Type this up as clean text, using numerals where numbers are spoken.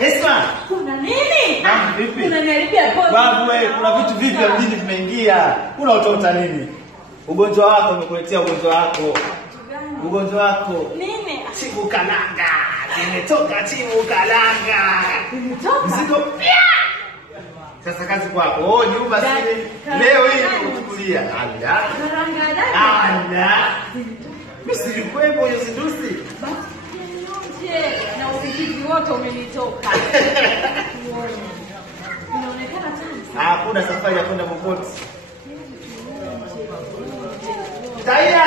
Esma. Kuna nini? Vipi? Unaniharibia poa. Babu wewe, kuna vitu vipya mjini vimeingia. Unaotota nini? Ugonjwa wako nimekuletea ugonjwa wako. Ugonjwa wako. Nini? Chibu kalanga. Nimetoka chibu kalanga. Nimetoka. Mzigo pia. Sasa kazi kwako. Nyumba sile. Leo hii nikuchukulia. Ala. Karanga dada. Ala. Mimi kwepo hiyo zindusi. Na usingizi wote umenitoka. Inaonekana sana. Hakuna safari ya kwenda popote. Taya.